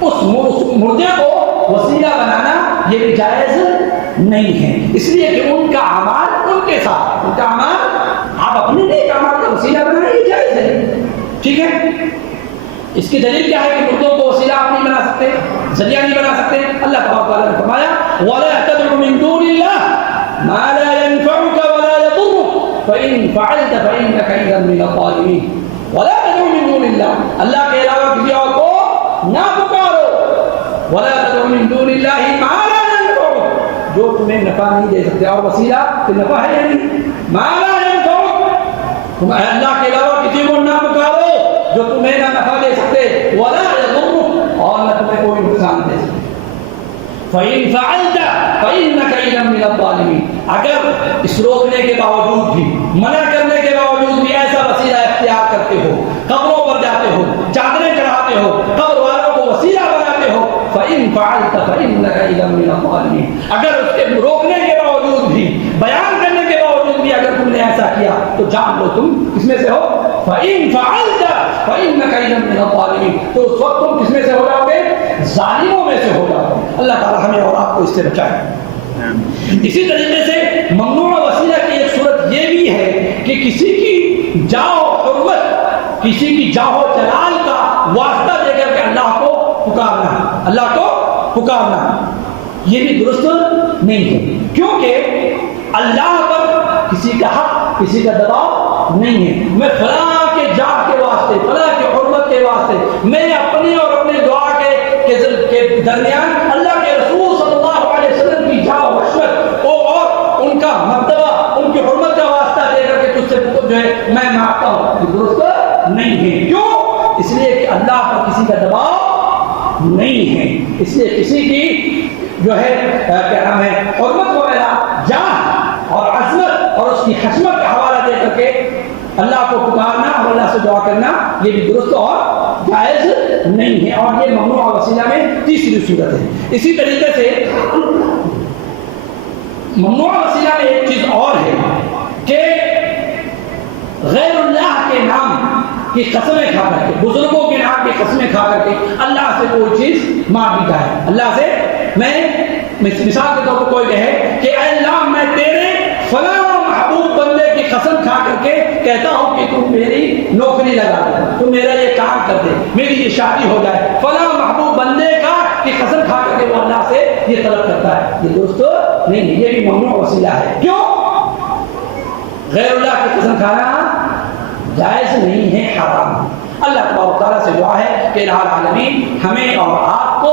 اس مردے کو وسیلہ بنانا یہ بھی جائز نہیں ہے، اس لیے کہ ان کا اعمال ان کے ساتھ، ان کا اعمال آپ اپنے نیک اعمال کا وسیلہ بنانا یہ جائز ہے۔ ٹھیک ہے، اس کی دلیل کیا ہے کہ مردوں کو وسیلہ آپ نہیں بنا سکتے، ذریعہ نہیں بنا سکتے۔ اللہ تعالیٰ نے فرمایا وَلَا تَدْعُ مِن دُونِ اللَّهِ مَا لَا يَنفَعُكَ وَلَا يَضُرُّكَ فَإِن فَعَلْتَ فَإِنَّكَ إِذًا مِنَ الظَّالِمِينَ۔ وَلَا تَدْعُ مِن دُونِ اللَّهِ، اللہ کے علاوہ کسی اور کو نہ پکارو۔ وَلَا تَدْعُ مِن دُونِ اللَّهِ مَا لَا يَنفَعُكَ، جو تمہیں نفع نہیں دے سکتے، اور وسیلہ کہ نفع ہے یا نہیں، مَا لَا يَنفَعُكَ، تم اللہ کے علاوہ کسی کو نہ پکارو جو تمہیں نہ نفع دے سکتے، وَلَا يَضُرُّكَ، اور نہ تمہیں کوئی نقصان دے سکتے۔ فَإِن فَعَلْتَ فَإِنَّكَ إِذًا مِنَ الظَّالِمِينَ، اگر اس روکنے کے باوجود بھی، منع کرنے کے باوجود بھی ایسا وسیلہ اختیار کرتے ہو، قبروں پر جاتے ہو، چادریں چڑھاتے ہو، قبر والوں کو وسیلہ بناتے ہو، فَإِن فَعَلْتَ فَإِنَّكَ إِذًا مِنَ الظَّالِمِينَ، اگر اس کے روکنے کے باوجود بھی، بیان کرنے کے باوجود بھی اگر تم نے ایسا کیا تو جان لو تم کس میں سے ہو؟ فَإِن فَعَلْتَ فَإِنَّكَ إِذًا مِنَ الظَّالِمِينَ، تو اس وقت تم کس میں سے ہو جاؤ گے؟ ظالموں میں سے ہو جاؤ گے۔ اللہ تعالیٰ ہمیں اور آپ کو اس سے بچائے۔ اسی طریقے سے ممنوع وسیلہ کی ایک صورت یہ بھی ہے کہ کسی کی جاہ و حرمت، کسی کی جاہ و جلال کا واسطہ دے کر کے اللہ کو پکارنا، اللہ کو پکارنا یہ بھی درست نہیں ہے، کیونکہ اللہ پر کسی کا حق، کسی کا دباؤ نہیں ہے۔ میں فلاں کے جاہ کے واسطے، فلاں کے حرمت کے واسطے، میں اپنی اور اپنے دعا کے درمیان اللہ کے رسول صلی اللہ علیہ وسلم کی جاہ و حشمت اور ان کا مرتبہ، ان کی حرمت کا واسطہ دے کر کے تجھ سے جو ہے میں مانگتا ہوں، یہ درست نہیں ہے۔ کیوں؟ اس لیے کہ اللہ پر کسی کا دباؤ نہیں ہے، اس لیے کسی کی جو ہے کیا نام ہے حرمت وغیرہ جان اور عظمت اور اس کی حشمت کا حوالہ دے کر کے اللہ کو پکارنا اور اللہ سے دعا کرنا یہ بھی درست اور جائز نہیں ہے، اور یہ ممنوع وسیلہ میں تیسری صورت ہے۔ اسی طریقے سے ممنوع وسیلہ میں ایک چیز اور ہے کہ غیر اللہ کے نام کی قسمیں کھا کر کے، بزرگوں کے نام کی قسمیں کھا کر کے اللہ سے کوئی چیز مانگتا ہے۔ اللہ سے میں مثال کے طور پر کوئی کہے کہ اے اللہ میں تیرے فلاں محبوب بندے کی قسم کھا کر کے کہتا ہوں کہ تم میری نوکری لگا دے، تم میرا یہ کام کر دے، میری یہ شادی ہو جائے، فلاں محبوب بندے کا کی قسم کھا کر کے وہ اللہ سے یہ طلب کرتا ہے، یہ دوستو نہیں، یہ بھی ممنوع وسیلہ ہے۔ کیوں؟ غیر اللہ کی قسم کھانا جائز نہیں ہے، حرام۔ اللہ تبارک تعالیٰ سے دعا ہے کہ الہ العالمین ہمیں اور آپ کو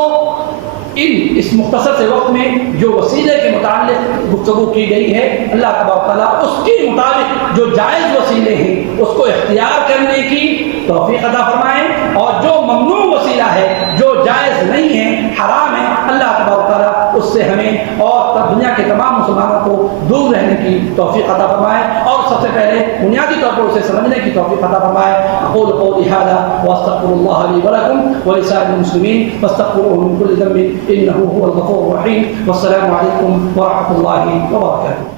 اس مختصر سے وقت میں جو وسیلے کے متعلق گفتگو کی گئی ہے، اللہ تبارک تعالیٰ اس کے مطابق جو جائز وسیلے ہیں اس کو اختیار کرنے کی توفیق عطا فرمائیں، اور جو ممنوع وسیلہ ہے، جو جائز نہیں ہے، حرام ہے، اللہ تبارک تعالیٰ اس سے ہمیں اور دنیا کے تمام مسلمانوں کو دور رہنے کی توفیق عطا فرمائے، اور سب سے پہلے بنیادی طور پر اسے سمجھنے کی توفیق عطا فرمائے۔ اقول قولی ھذا واستغفر اللہ لی ولکم ولسائر المسلمین فاستغفروہ من کل ذنب انہ هو الغفور الرحیم، والسلام علیکم ورحمۃ اللہ وبرکاتہ۔